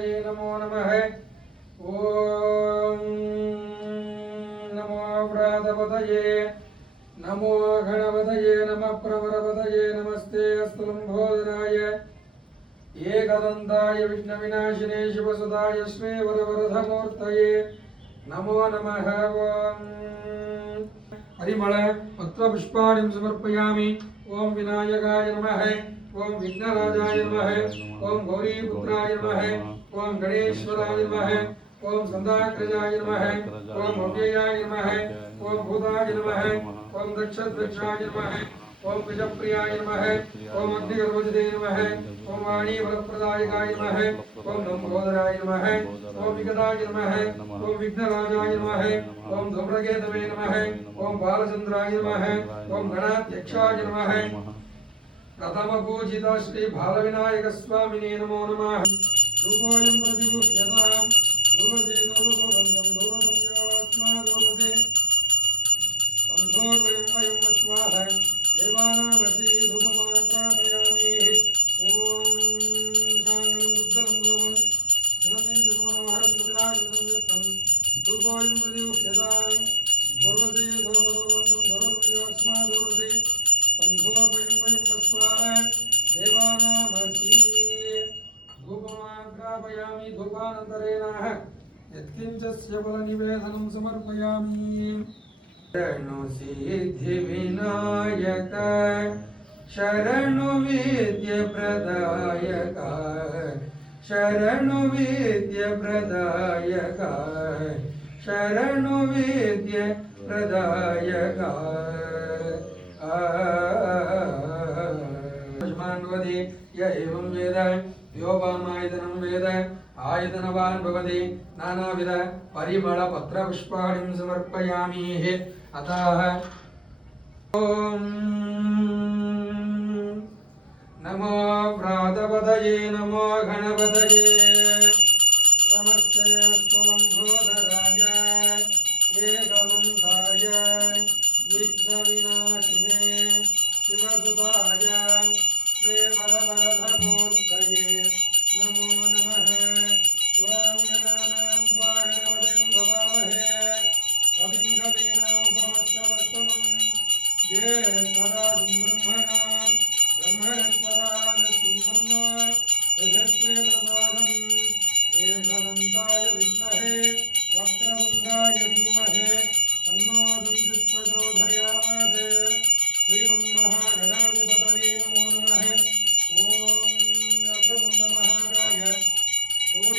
नमो नमः। ओम नमो व्रातपतये नमो गणपतये नमः प्रवरपतये नमस्ते अस्तु लंबोदराय एकदन्ताय विघ्नविनाशिने शिवसुताय श्री वरवरधमूर्तये नमो नमः। ओम परिमल पत्रपुष्पाणिं समर्पयामि। ओम विनायकाय नमः। ओम विघ्नराजाय नमः। ओम गौरीपुत्राय नमः। ओम गणेश्वराय नमः। ओम संदाग्रजाय नमः। ओम अव्ययाय नमः। ओम भूताय नमः। ओम दक्षध्वक्षाय नमः। ओम गजप्रियाय नमः। ओम अग्निगर्भजते नमः। ओम वाणी वरप्रदायकाय नमः। ओम लंबोदराय नमः। ओम विगताय नमः। ओम विघ्नराजाय नमः। ओम धूम्रकेतवे नमः। ओम बालचंद्राय नमः। ओम गणाध्यक्षाय नमः। प्रथम पूजित श्री बालविनायक स्वामिने नमो नमः। रूपोऽयं प्रतिगुह्यतां दुर्वसे दुर्वसोबन्धं दुर्वसं योऽस्मादुर्वसे सन्धोर्वयं वयं वक्ष्वाः देवानामसि धूपमाग्रापयामि। ॐ शाङ्गलं दुग्धलं धूपं सुगन्धिं च सुमनोहरं कपिलाकृतं युक्तं रूपोऽयं प्रतिगुह्यतां दुर्वसे दुर्वसोबन्धं दुर्वसं योऽस्मादुर्वसे सन्धोर्वयं वयं वक्ष्वाः देवानामसि धूपमाग्रापयामि। धूपानन्तरेण यत्किञ्चस्य फलनिवेदनं समर्पयामि। शरणु सिद्धि विनायक शरणु विद्य प्रदायक शरणु विद्य प्रदायक शरणु विद्य प्रदायक य एवं वेद योपामायतनं वेद आयतनवान् भवति नानाविध परिमल पत्रपुष्पाणिं समर्पयामि। अतः ओम नमो व्रातपतये नमो गणपतये नमस्ते अस्तु लंबोदराय एकदन्ताय विघ्नविनाशिने शिवसुताय श्री वरवरधमूर्तये नमो नमः।